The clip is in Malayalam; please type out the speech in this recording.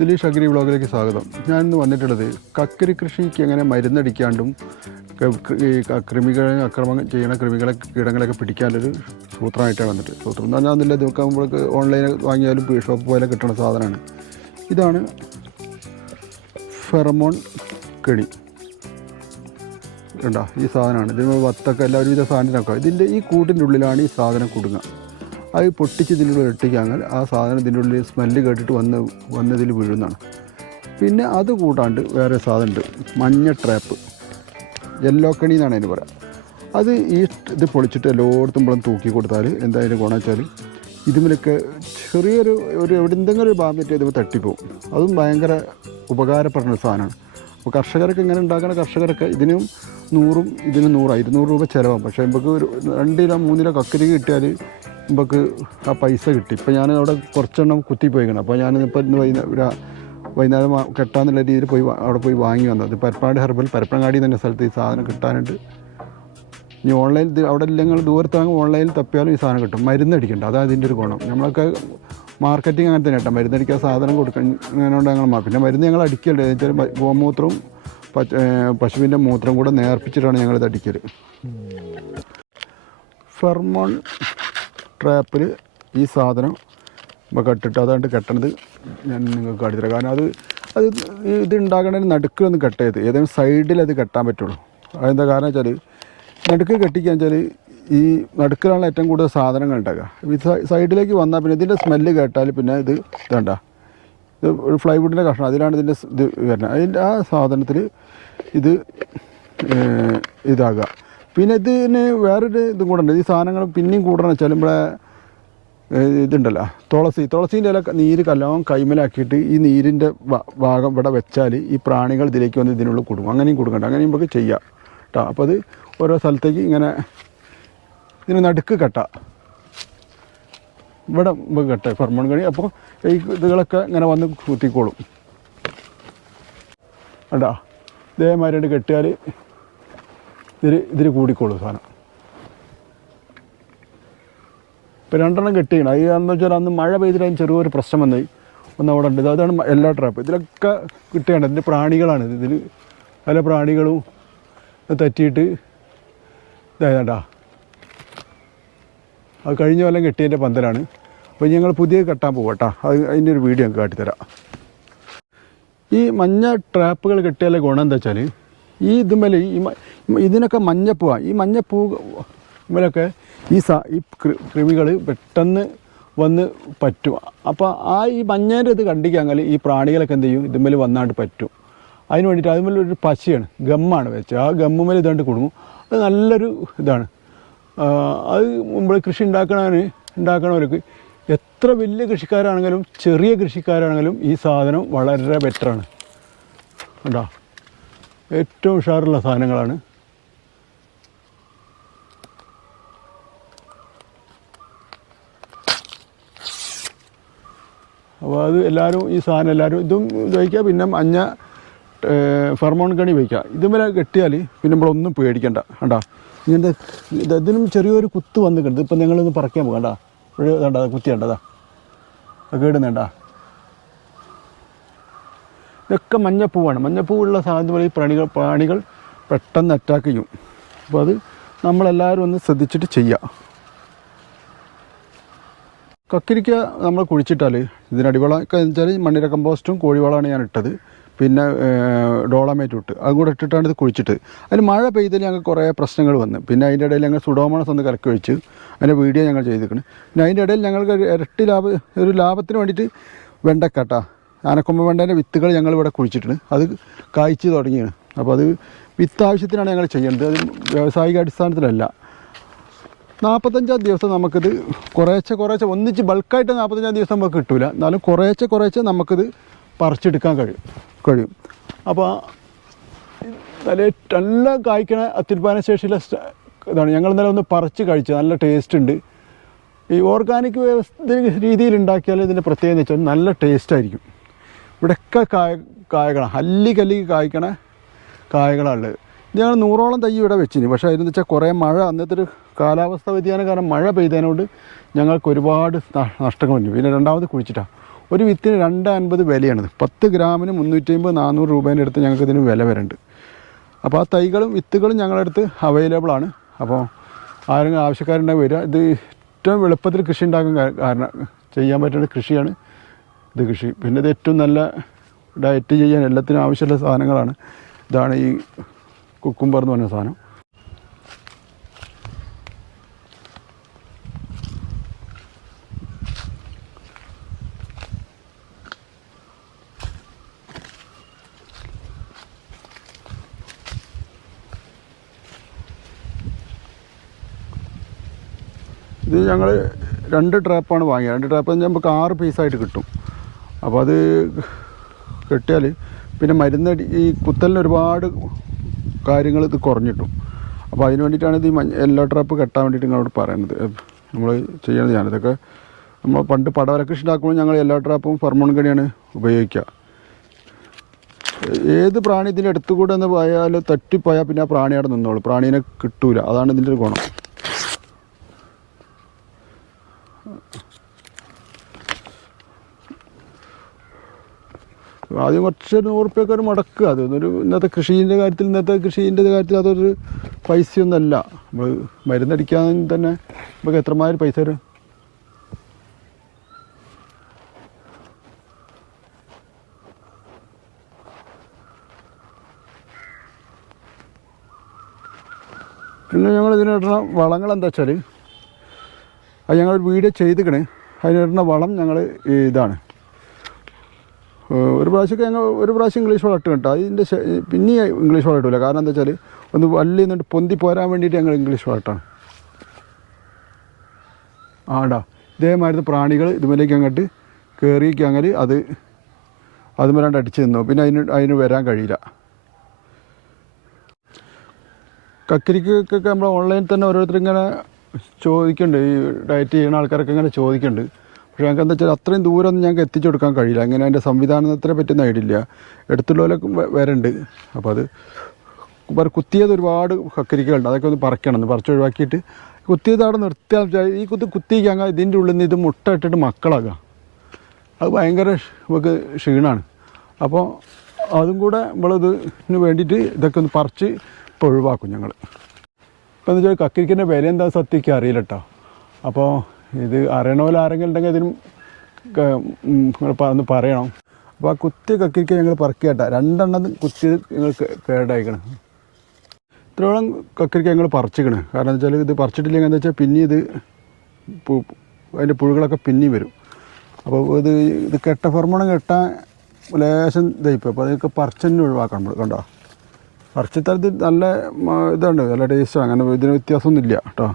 ദിലീഷ് അഗ്രി വ്ളോഗിലേക്ക് സ്വാഗതം. ഞാൻ ഇന്ന് വന്നിട്ടുള്ളത് കക്കരി കൃഷിക്ക് എങ്ങനെ മരുന്നടിക്കാണ്ടും ഈ കൃമികൾ അക്രമം ചെയ്യുന്ന കൃമികളെ കീടങ്ങളൊക്കെ പിടിക്കാനൊരു സൂത്രമായിട്ടാണ് വന്നിട്ട് സൂത്രം. എന്ന് പറഞ്ഞാൽ ഒന്നുമില്ല ഇതൊക്കെ നമ്മൾക്ക് ഓൺലൈനിൽ വാങ്ങിയാലും ഷോപ്പ് പോലെ കിട്ടുന്ന സാധനമാണ്. ഇതാണ് ഫെറമോൺ കെണി. കണ്ടോ? ഈ സാധനമാണ്. ഇതിന് വത്തൊക്കെ എല്ലാവരും സാധനത്തിനൊക്കെ. ഇതിന്റെ ഈ കൂട്ടിന്റെ ഉള്ളിലാണ് ഈ സാധനം കുടുങ്ങുക. അത് പൊട്ടിച്ച് ഇതിന്റെ ഉള്ളിൽ ഇട്ടിക്കാങ്ങൾ ആ സാധനം ഇതിന്റെ ഉള്ളിൽ സ്മെല്ല് കേട്ടിട്ട് വന്ന് വന്നതിൽ വീഴുന്നതാണ്. പിന്നെ അത് കൂടാണ്ട് വേറെ സാധനമുണ്ട്. മഞ്ഞ ട്രാപ്പ്. യെല്ലോ കണി എന്നാണ് അതിന് പറയുക അത് ഈ ഇത് പൊളിച്ചിട്ട് എല്ലായിടത്തും ഇവിടെ തൂക്കി കൊടുത്താൽ എന്തായാലും ഗുണം വെച്ചാൽ ഇതുമിലൊക്കെ ചെറിയൊരു ഒരു എവിടെന്തെങ്കിലും ഒരു ഭാഗം തെറ്റി ഇതിപ്പോൾ തട്ടിപ്പോവും. അതും ഭയങ്കര ഉപകാരപ്പെടുന്ന സാധനമാണ്. അപ്പോൾ കർഷകരൊക്കെ ഇങ്ങനെ ഉണ്ടാക്കുന്ന കർഷകരൊക്കെ ഇതിനും നൂറും ഇതിനും നൂറാണ് ഇരുന്നൂറ് രൂപ ചിലവാകും. പക്ഷേ നമുക്ക് ഒരു രണ്ട് കിലോ മൂന്ന് കിലോ കക്കരി കിട്ടിയാൽ നമുക്ക് ആ പൈസ കിട്ടി. ഇപ്പോൾ ഞാൻ അവിടെ കുറച്ചെണ്ണം കുത്തിപ്പോയിക്കണം. അപ്പോൾ ഞാൻ ഇപ്പോൾ ഇന്ന് വൈകുന്നേരം വൈകുന്നേരം കെട്ടാന്നുള്ള രീതിയിൽ പോയി അവിടെ പോയി വാങ്ങി വന്നത് പരപ്പാട് ഹെർബൽ പരപ്പനങ്ങാടി തന്നെ സ്ഥലത്ത് ഈ സാധനം കിട്ടാനുണ്ട്. ഇനി ഓൺലൈൻ അവിടെ ഇല്ലെങ്കിൽ ദൂരത്താകും ഓൺലൈനിൽ തപ്പിയാലും ഈ സാധനം കിട്ടും. മരുന്നടിക്കണ്ട അതാണ് ഇതിന്റെ ഒരു ഗുണം. നമ്മളൊക്കെ മാർക്കറ്റിംഗ് അങ്ങനെ തന്നെ കേട്ടോ. മരുന്നടിക്കാൻ സാധനം കൊടുക്കുന്നതുകൊണ്ട് ഞങ്ങൾ പിന്നെ മരുന്ന് ഞങ്ങൾ അടിക്കലുണ്ട്. എന്ന് വെച്ചാൽ ഗോമൂത്രവും പശുവിന്റെ മൂത്രം കൂടെ നേർപ്പിച്ചിട്ടാണ് ഞങ്ങളിത് അടിക്കൽ ഫെർമോൺ ട്രാപ്പിൽ ഈ സാധനം ഇപ്പോൾ കെട്ടിട്ട് അതാണ്ട് കെട്ടണത് ഞാൻ നിങ്ങൾക്ക് കാണിച്ചുതരാം കാരണം അത് അത് ഇത് ഉണ്ടാക്കണതിന് നടുക്കിലൊന്ന് കട്ട് ചെയ്ത് ഏതെങ്കിലും സൈഡിൽ അത് കെട്ടാൻ പറ്റുള്ളൂ. അതെന്താ കാരണം വെച്ചാൽ നടുക്ക് കെട്ടിക്കാൻ വെച്ചാൽ ഈ നടുക്കിലാണ് ഏറ്റവും കൂടുതൽ സാധനങ്ങൾ ഉണ്ടാക്കുക. സൈ- സൈഡിലേക്ക് വന്നാൽ പിന്നെ ഇതിന്റെ സ്മെല്ല് കേട്ടാൽ പിന്നെ ഇത് ഇതണ്ട. ഇത് ഒരു ഫ്ലൈവുഡിന്റെ കഷ്ണം അതിലാണ് ഇതിന്റെ ഇത് വരുന്നത്. അതിന്റെ ആ സാധനത്തിൽ ഇത് ഇതാകുക പിന്നെ ഇതിന് വേറൊരു ഇതും കൂടെ ഉണ്ട്. ഈ സാധനങ്ങൾ പിന്നെയും കൂടണം വെച്ചാൽ ഇവിടെ ഇതുണ്ടല്ലോ. തുളസി. തുളസീന്റെ ഇല നീര് കല്ലോം കൈമലാക്കിയിട്ട് ഈ നീരിന്റെ ഭാഗം ഇവിടെ വെച്ചാൽ ഈ പ്രാണികൾ ഇതിലേക്ക് വന്ന് ഇതിനുള്ളിൽ കൊടുക്കും അങ്ങനെയും കൊടുക്കണ്ട. അങ്ങനെയും നമുക്ക് ചെയ്യാം കേട്ടോ അപ്പോൾ അത് ഓരോ സ്ഥലത്തേക്ക് ഇങ്ങനെ ഇതിന് നടുക്ക് കെട്ട. ഇവിടെ കെട്ടെ. ഫെർമോൺ കണി അപ്പോൾ ഈ ഇതുകളൊക്കെ ഇങ്ങനെ വന്ന് കുത്തിക്കോളും. കേട്ടോ ഇതേമാതിരി കെട്ടിയാൽ ഇതിൽ ഇതിൽ കൂടിക്കോളും സാധനം. ഇപ്പം രണ്ടെണ്ണം കെട്ടിയാണ്. അത് എന്താണെന്ന് വെച്ചാൽ അന്ന് മഴ പെയ്തിട്ട് ചെറിയൊരു പ്രശ്നം വന്നായി ഒന്ന് അവിടെ ഉണ്ട്. അതാണ് എല്ലാ ട്രാപ്പ് ഇതിലൊക്കെ കിട്ടുകയാണ് ഇതിന്റെ പ്രാണികളാണ് ഇത്. ഇതിൽ പല പ്രാണികളും തറ്റിയിട്ട് ഇതായതാണ്ടാ അത് കഴിഞ്ഞ കൊല്ലം കെട്ടിയതിന്റെ പന്തലാണ്. അപ്പോൾ ഞങ്ങൾ പുതിയ കെട്ടാൻ പോകട്ടാ അത് അതിന്റെ ഒരു വീഡിയോ ഞങ്ങൾക്ക് കാട്ടിത്തരാം. ഈ മഞ്ഞ ട്രാപ്പുകൾ കെട്ടിയാലെ ഗുണം എന്താ വെച്ചാൽ ഈ ഇതുമേലെ ഈ ഇതിനൊക്കെ മഞ്ഞപ്പൂവ. ഈ മഞ്ഞപ്പൂ ഇവരൊക്കെ ഈ സ ഈ കൃമികൾ പെട്ടെന്ന് വന്ന് പറ്റും. അപ്പോൾ ആ ഈ മഞ്ഞേന്റെ ഇത് കണ്ടിക്കാങ്കിൽ ഈ പ്രാണികളൊക്കെ എന്ത് ചെയ്യും? ഇതുമേൽ വന്നാണ്ട് പറ്റും. അതിന് വേണ്ടിയിട്ട് അതുമേൽ ഒരു പശയാണ്. ഗമ്മാണ് വെച്ചത് ആ ഗമ്മുമേൽ ഇതാണ്ട് കൊടുക്കും അത് നല്ലൊരു ഇതാണ്. അത് മുമ്പ് കൃഷി ഉണ്ടാക്കണവന് ഉണ്ടാക്കണവർക്ക് എത്ര വലിയ കൃഷിക്കാരാണെങ്കിലും ചെറിയ കൃഷിക്കാരാണെങ്കിലും ഈ സാധനം വളരെ ബെറ്ററാണ്. കണ്ടോ? ഏറ്റവും ഉഷാറുള്ള സാധനങ്ങളാണ്. അപ്പോൾ അത് എല്ലാവരും ഈ സാധനം എല്ലാവരും ഇതും ഉപയോഗിക്കുക. പിന്നെ മഞ്ഞ ഫെർമോൺ കണി വയ്ക്കുക വരെ കെട്ടിയാൽ പിന്നെ നമ്മളൊന്നും പേടിക്കണ്ട. കണ്ടാ? ഇങ്ങനത്തെ ഇത് ഇതിനും ചെറിയൊരു കുത്ത് വന്നിട്ടുണ്ട്. ഇപ്പം ഞങ്ങളൊന്ന് പറക്കാൻ പോകണ്ട ഒരു കണ്ടാ കുത്തി കണ്ടതാ കേടുന്നുണ്ടാ ഇതൊക്കെ മഞ്ഞപ്പൂവാണ്. മഞ്ഞപ്പൂവുള്ള സാധനം പോലെ ഈ പ്രാണികൾ പ്രാണികൾ പെട്ടെന്ന് അറ്റാക്ക് ചെയ്യും. അപ്പോൾ അത് നമ്മളെല്ലാവരും ഒന്ന് ശ്രദ്ധിച്ചിട്ട് ചെയ്യുക കക്കിരിക്ക നമ്മൾ കുഴിച്ചിട്ടാൽ ഇതിന് അടിവളമൊക്കെ വെച്ചാൽ മണ്ണിര കമ്പോസ്റ്റും കോഴിവളമാണ് ഞാൻ ഇട്ടത്. പിന്നെ ഡോളമേറ്റ് ഇട്ട്. അതും കൂടെ ഇട്ടിട്ടാണ് ഇത് കുഴിച്ചിട്ട്. അതിന് മഴ പെയ്തതിൽ ഞങ്ങൾക്ക് കുറേ പ്രശ്നങ്ങൾ വന്നു. പിന്നെ അതിന്റെ ഇടയിൽ ഞങ്ങൾ സുഡോമോണസ് ഒന്ന് കലക്കി ഒഴിച്ച് അതിന്റെ വീഡിയോ ഞങ്ങൾ ചെയ്തിരിക്കണം. പിന്നെ അതിന്റെ ഇടയിൽ ഞങ്ങൾക്ക് ഇരട്ടി ലാഭ ഒരു ലാഭത്തിന് വേണ്ടിയിട്ട് വെണ്ടക്കട്ട ആനക്കൊമ്പ വെണ്ടേന്റെ വിത്തുകൾ ഞങ്ങൾ ഇവിടെ കുഴിച്ചിട്ടുണ്ട് അത് കായ്ച്ചു തുടങ്ങിയാണ്. അപ്പോൾ അത് വിത്ത് ആവശ്യത്തിനാണ് ഞങ്ങൾ ചെയ്യേണ്ടത് അത് വ്യാവസായിക അടിസ്ഥാനത്തിലല്ല. നാൽപ്പത്തഞ്ചാം ദിവസം നമുക്കിത് കുറേശ്ശെ കുറേശ്ശെ ഒന്നിച്ച് ബൾക്കായിട്ട് നാൽപ്പത്തഞ്ചാം ദിവസം നമുക്ക് കിട്ടില്ല എന്നാലും കുറേശ്ശെ കുറേശ്ശെ നമുക്കിത് പറിച്ചെടുക്കാൻ കഴിയും കഴിയും. അപ്പോൾ നല്ല നല്ല കായ്ക്കണ അത്യുൽപാദന ശേഷിയുള്ള ഇതാണ്. ഞങ്ങൾ ഇന്നലെ ഒന്ന് പറിച്ച് കഴിച്ചു. നല്ല ടേസ്റ്റ് ഉണ്ട്. ഈ ഓർഗാനിക് വ്യവസ്ഥ രീതിയിൽ ഉണ്ടാക്കിയാൽ ഇതിന്റെ പ്രത്യേകത എന്ന് വെച്ചാൽ നല്ല ടേസ്റ്റ് ആയിരിക്കും. ഇവിടെയൊക്കെ കായ കായകളാണ് ഹല്ലി കല്ലി കായ്ക്കണ കായകളാണുള്ളത് ഇത് ഞങ്ങൾ നൂറോളം തൈ ഇവിടെ വെച്ചിന്. പക്ഷേ അതിനെന്ന് വെച്ചാൽ കുറേ മഴ അന്നത്തെ ഒരു കാലാവസ്ഥ വ്യതിയാനം കാരണം മഴ പെയ്തതിനോട് ഞങ്ങൾക്ക് ഒരുപാട് നഷ്ടങ്ങൾ വന്നു. പിന്നെ രണ്ടാമത് കുഴിച്ചിട്ടാണ് ഒരു വിത്തിന് രണ്ട് അൻപത് വിലയാണിത്. പത്ത് ഗ്രാമിന് മുന്നൂറ്റി അമ്പത് നാനൂറ് രൂപേന്റെ അടുത്ത് ഞങ്ങൾക്ക് ഇതിന് വില വരുന്നുണ്ട് അപ്പോൾ ആ തൈകളും വിത്തുകളും ഞങ്ങളുടെ അടുത്ത് അവൈലബിൾ ആണ്. അപ്പോൾ ആരെങ്കിലും ആവശ്യക്കാരുണ്ടെങ്കിൽ വരിക. ഇത് ഏറ്റവും എളുപ്പത്തിൽ കൃഷി ഉണ്ടാക്കാൻ കാരണം ചെയ്യാൻ പറ്റുന്ന കൃഷിയാണ് ഇത് കൃഷി. പിന്നെ ഇത് ഏറ്റവും നല്ല ഡയറ്റ് ചെയ്യാൻ എല്ലാത്തിനും ആവശ്യമുള്ള സാധനങ്ങളാണ്. ഇതാണ് ഈ കുക്കുംബർ എന്ന് പറഞ്ഞ സാധനം. ഇത് ഞങ്ങൾ രണ്ട് ട്രാപ്പാണ് വാങ്ങിയത്. രണ്ട് ട്രാപ്പ് നമുക്ക് ആറ് പീസായിട്ട് കിട്ടും. അപ്പോൾ അത് കെട്ടിയാൽ പിന്നെ മരുന്നടി ഈ കുത്തലിന് ഒരുപാട് കാര്യങ്ങൾ ഇത് കുറഞ്ഞിട്ടും. അപ്പോൾ അതിന് വേണ്ടിയിട്ടാണ് ഇത് ഈ യെല്ലോ ട്രാപ്പ് കെട്ടാൻ വേണ്ടിയിട്ട് നിങ്ങളോട് പറയുന്നത് നമ്മൾ ചെയ്യണത് ഞാനിതൊക്കെ നമ്മൾ പണ്ട് പടവല കൃഷി ഉണ്ടാക്കുമ്പോൾ ഞങ്ങൾ യെല്ലോ ട്രാപ്പും ഫെർമോൺ കണിയാണ് ഉപയോഗിക്കുക. ഏത് പ്രാണി ഇതിന്റെ അടുത്തുകൂടെ എന്ന് പോയാൽ തട്ടിപ്പോയാൽ പിന്നെ ആ പ്രാണി അവിടെ നിന്നോളൂ. പ്രാണീനെ കിട്ടൂല. അതാണ് ഇതിന്റെ ഒരു ഗുണം. ആദ്യം കുറച്ച് നൂറുപ്യൊക്കെ ഒരു മുടക്കുക ഒരു ഇന്നത്തെ കൃഷീന്റെ കാര്യത്തിൽ ഇന്നത്തെ കൃഷീന്റെ കാര്യത്തിൽ അതൊരു പൈസയൊന്നുമല്ല. നമ്മൾ മരുന്നടിക്കാൻ തന്നെ നമുക്ക് എത്രമാതിരി പൈസ വരും? പിന്നെ ഞങ്ങൾ ഇതിനിടുന്ന വളങ്ങൾ എന്താ വെച്ചാൽ അത് ഞങ്ങൾ വീഡിയോ ചെയ്തിക്കണേ അതിനിടുന്ന വളം ഞങ്ങൾ ഇതാണ്. ഒരു പ്രാവശ്യമൊക്കെ ഞങ്ങൾ ഒരു പ്രാവശ്യം ഇംഗ്ലീഷ് വളം ഇട്ട് കേട്ടോ. അതിന്റെ പിന്നെ ഇംഗ്ലീഷ് വളം ഇട്ടില്ല കാരണം എന്താ വെച്ചാൽ ഒന്ന് വള്ളി നിന്നിട്ട് പൊന്തി പോരാൻ വേണ്ടിയിട്ട് ഞങ്ങൾ ഇംഗ്ലീഷ് വളം ആടാ ഇതേമാതിരി പ്രാണികൾ ഇതുമേലേക്ക് അങ്ങോട്ട് കയറിയൊക്കെ അങ്ങനെ അത് അതുമല്ലാണ്ട് അടിച്ച് നിന്നു. പിന്നെ അതിന് അതിന് വരാൻ കഴിയില്ല. കക്കരിക്കൊക്കെ നമ്മൾ ഓൺലൈനിൽ തന്നെ ഓരോരുത്തർ ഇങ്ങനെ ചോദിക്കുന്നുണ്ട് ഈ ഡയറ്റ് ചെയ്യുന്ന ആൾക്കാരൊക്കെ ഇങ്ങനെ ചോദിക്കുന്നുണ്ട് പക്ഷേ ഞങ്ങൾക്ക് എന്താ വെച്ചാൽ അത്രയും ദൂരം ഞങ്ങൾക്ക് എത്തിച്ചു കൊടുക്കാൻ കഴിയില്ല. അങ്ങനെ അതിന്റെ സംവിധാനത്തിനെ പറ്റുന്ന ഐഡിയ ഇല്ല എടുത്തുള്ളവരൊക്കെ വരണ്ട്. അപ്പോൾ അത് കുത്തിയത് ഒരുപാട് കക്കരിക്കുകളുണ്ട്. അതൊക്കെ ഒന്ന് പറിക്കണം. പറിച്ച് ഒഴിവാക്കിയിട്ട് കുത്തിയത് അവിടെ നിർത്തിയാൽ ഈ കുത്തി കുത്തിക്കാങ്ങ ഇതിന്റെ ഉള്ളിൽ നിന്ന് ഇത് മുട്ട ഇട്ടിട്ട് മക്കളാകാം. അത് ഭയങ്കര നമുക്ക് ക്ഷീണമാണ്. അപ്പോൾ അതും കൂടെ നമ്മളിതിന് വേണ്ടിയിട്ട് ഇതൊക്കെ ഒന്ന് പറിച്ച് ഇപ്പോൾ ഒഴിവാക്കും ഞങ്ങൾ. ഇപ്പം എന്ന് വെച്ചാൽ കക്കരിക്കന്റെ വില എന്താ സത്യക്ക് അറിയില്ല കേട്ടോ. അപ്പോൾ ഇത് അറിയണമല്ലോ ആരെങ്കിലും ഉണ്ടെങ്കിൽ ഇതിനും നിങ്ങൾ ഒന്ന് പറയണം. അപ്പോൾ ആ കുത്തിയ കക്കിരിക്ക ഞങ്ങൾ പറക്കുക കേട്ടോ. രണ്ടെണ്ണം കുത്തിയത് ഞങ്ങൾ കേടായിക്കണം. ഇത്രയോളം കക്കിരിക്ക ഞങ്ങൾ പറിച്ചിക്കണം. കാരണം എന്താ വെച്ചാൽ ഇത് പറിച്ചിട്ടില്ലെങ്കിൽ എന്താ വെച്ചാൽ പിന്നെ ഇത് അതിന്റെ പുഴുകളൊക്കെ പിന്നെയും വരും. അപ്പോൾ ഇത് ഇത് കെട്ട ഫർമണം കെട്ടാൻ ലേശം ഇതായിപ്പോൾ അപ്പോൾ അതൊക്കെ പറിച്ചന്നെ ഒഴിവാക്കണം കണ്ടോ? പറിച്ചിത്തരത്തിൽ നല്ല ഇതാണ്. ഇതുണ്ട് നല്ല ടേസ്റ്റാണ് അങ്ങനെ ഇതിന് വ്യത്യാസമൊന്നുമില്ല കേട്ടോ.